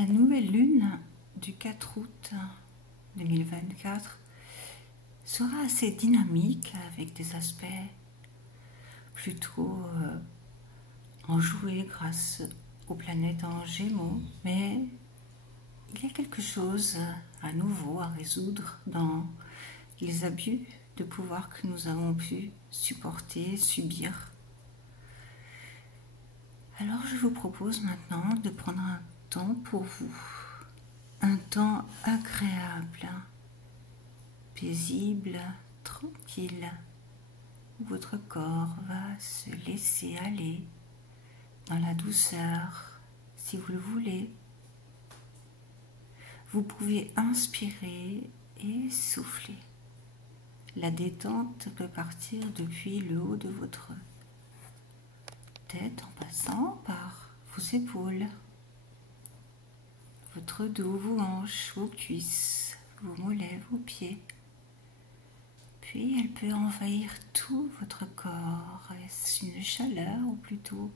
La nouvelle lune du 4 août 2024 sera assez dynamique avec des aspects plutôt enjoués grâce aux planètes en Gémeaux, mais il y a quelque chose à nouveau à résoudre dans les abus de pouvoir que nous avons pu supporter, subir. Alors je vous propose maintenant de prendre un temps pour vous, un temps agréable, paisible, tranquille, où votre corps va se laisser aller dans la douceur si vous le voulez. Vous pouvez inspirer et souffler. La détente peut partir depuis le haut de votre tête en passant par vos épaules, votre dos, vos hanches, vos cuisses, vos mollets, vos pieds. Puis elle peut envahir tout votre corps. Est-ce une chaleur ou plutôt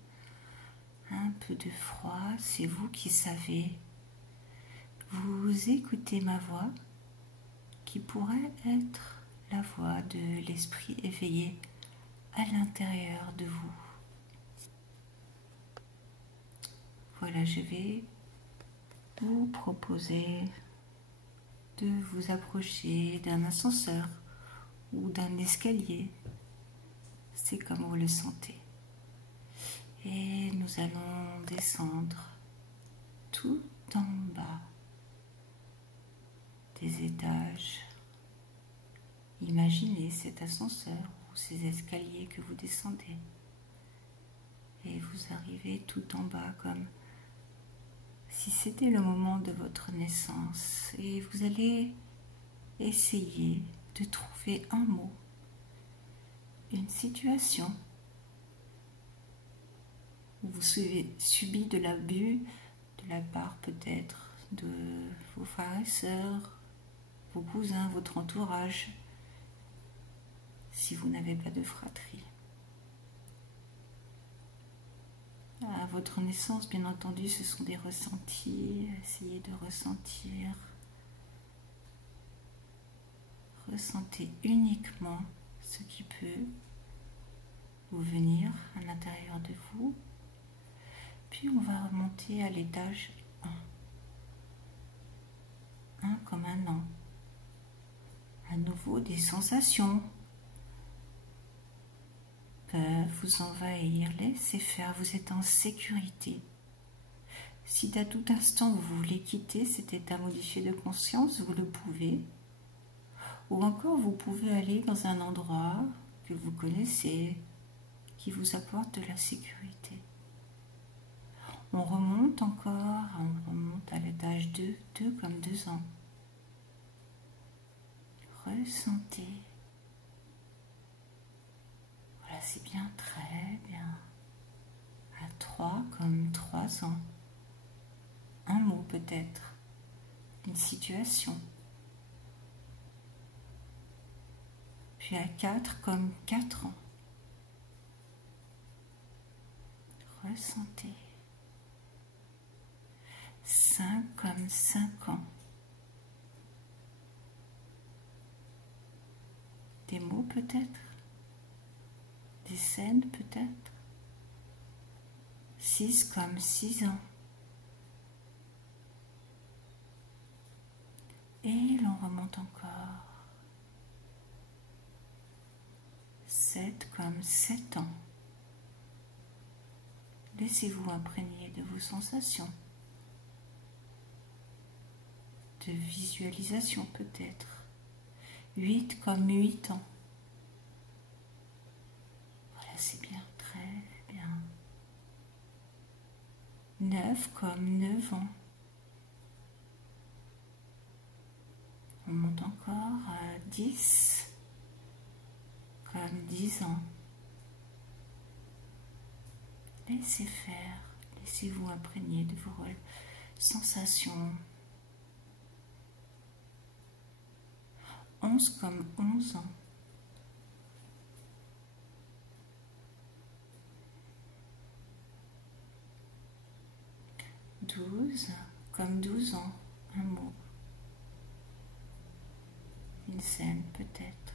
un peu de froid? C'est vous qui savez. Vous écoutez ma voix qui pourrait être la voix de l'esprit éveillé à l'intérieur de vous. Voilà, je vais vous proposer de vous approcher d'un ascenseur ou d'un escalier. C'est comme vous le sentez. Et nous allons descendre tout en bas des étages. Imaginez cet ascenseur ou ces escaliers que vous descendez. Et vous arrivez tout en bas comme si c'était le moment de votre naissance. Et vous allez essayer de trouver un mot, une situation où vous avez subi de l'abus de la part peut-être de vos frères et sœurs, vos cousins, votre entourage, si vous n'avez pas de fratrie. À votre naissance, bien entendu, ce sont des ressentis. Essayez de ressentir. Ressentez uniquement ce qui peut vous venir à l'intérieur de vous. Puis on va remonter à l'étage 1. 1 comme un an. À nouveau, des sensations peuvent vous envahir. Laissez faire, vous êtes en sécurité. Si à tout instant vous voulez quitter cet état modifié de conscience, vous le pouvez. Ou encore, vous pouvez aller dans un endroit que vous connaissez, qui vous apporte de la sécurité. On remonte encore, on remonte à l'étage 2, 2 comme 2 ans. Ressentez. Voilà, c'est bien, très bien. À 3 comme 3 ans. Un mot peut-être, une situation. Puis à 4 comme 4 ans. Ressentez. 5 comme 5 ans. Des mots peut-être, des scènes peut-être. 6 comme 6 ans. Et l'on remonte encore. 7 comme 7 ans. Laissez-vous imprégner de vos sensations, de visualisation peut-être. 8 comme 8 ans. Voilà, c'est bien, très bien. 9 comme 9 ans. On monte encore à 10 comme 10 ans. Laissez faire, laissez-vous imprégner de vos sensations. 11 comme 11 ans. 12 comme 12 ans, un mot. Une scène peut-être.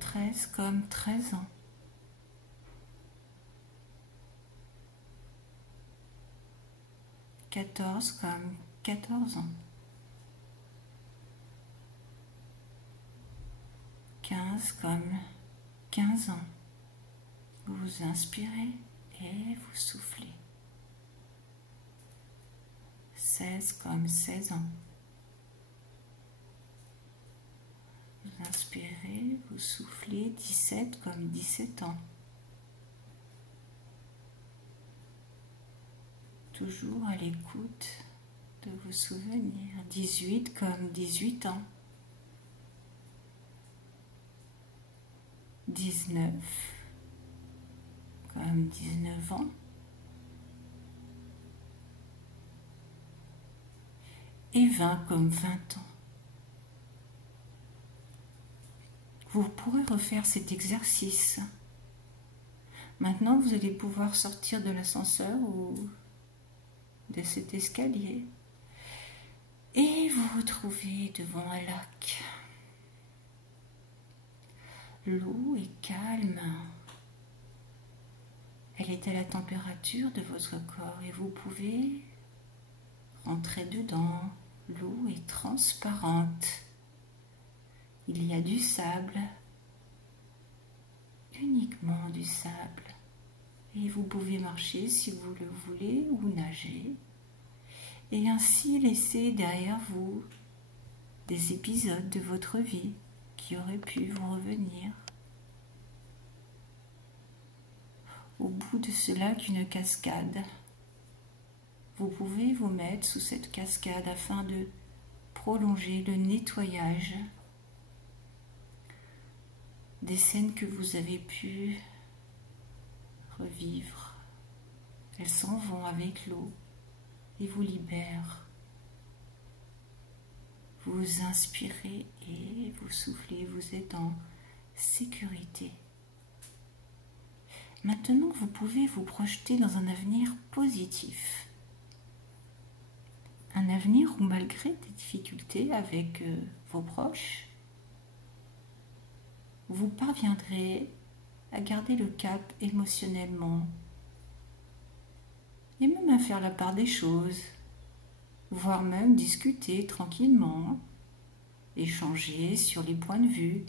13 comme 13 ans. 14 comme 14 ans. 15 comme 15 ans. Vous inspirez et vous soufflez. 16 comme 16 ans. Vous inspirez, vous soufflez. 17 comme 17 ans. Toujours à l'écoute de vos souvenirs. 18 comme 18 ans. 19 comme 19 ans. Et 20 comme 20 ans. Vous pourrez refaire cet exercice. Maintenant, vous allez pouvoir sortir de l'ascenseur ou de cet escalier et vous retrouver devant un lac. L'eau est calme. Elle est à la température de votre corps et vous pouvez rentrer dedans. L'eau est transparente. Il y a du sable, uniquement du sable. Et vous pouvez marcher si vous le voulez ou nager. Et ainsi laisser derrière vous des épisodes de votre vie qui auraient pu vous revenir. Au bout de ce lac, une cascade. Vous pouvez vous mettre sous cette cascade afin de prolonger le nettoyage des scènes que vous avez pu revivre. Elles s'en vont avec l'eau et vous libèrent. Vous inspirez et vous soufflez, vous êtes en sécurité. Maintenant, vous pouvez vous projeter dans un avenir positif. Un avenir où, malgré des difficultés avec vos proches, vous parviendrez à garder le cap émotionnellement et même à faire la part des choses, voire même discuter tranquillement, échanger sur les points de vue,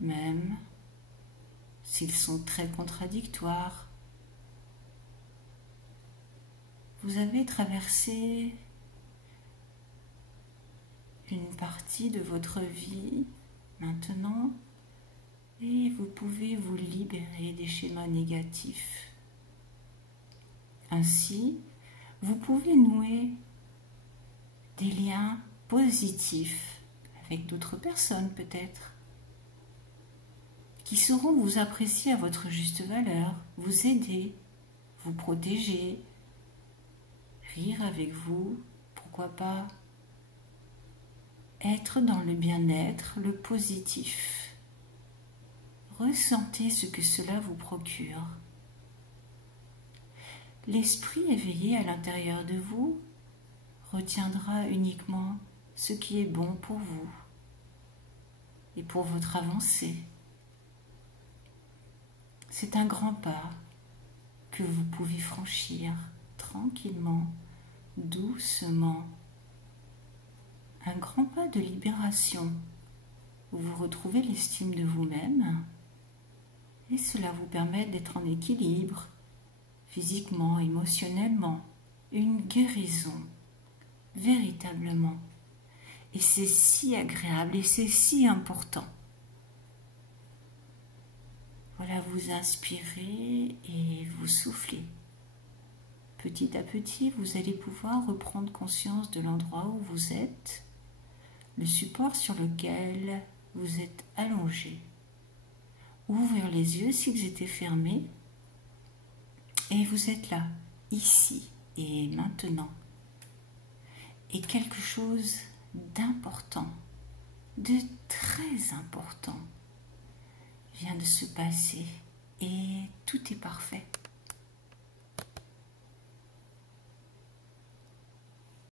même s'ils sont très contradictoires. Vous avez traversé une partie de votre vie maintenant et vous pouvez vous libérer des schémas négatifs. Ainsi, vous pouvez nouer des liens positifs avec d'autres personnes peut-être, qui sauront vous apprécier à votre juste valeur, vous aider, vous protéger, rire avec vous, pourquoi pas, être dans le bien-être, le positif. Ressentez ce que cela vous procure. L'esprit éveillé à l'intérieur de vous retiendra uniquement ce qui est bon pour vous et pour votre avancée. C'est un grand pas que vous pouvez franchir tranquillement, doucement. Un grand pas de libération où vous retrouvez l'estime de vous-même et cela vous permet d'être en équilibre physiquement, émotionnellement, une guérison véritablement. Et c'est si agréable et c'est si important. Voilà, vous inspirez et vous soufflez. Petit à petit, vous allez pouvoir reprendre conscience de l'endroit où vous êtes, le support sur lequel vous êtes allongé. Ouvrir les yeux s'ils étaient fermés. Et vous êtes là, ici et maintenant. Et quelque chose d'important, de très important, vient de se passer et tout est parfait.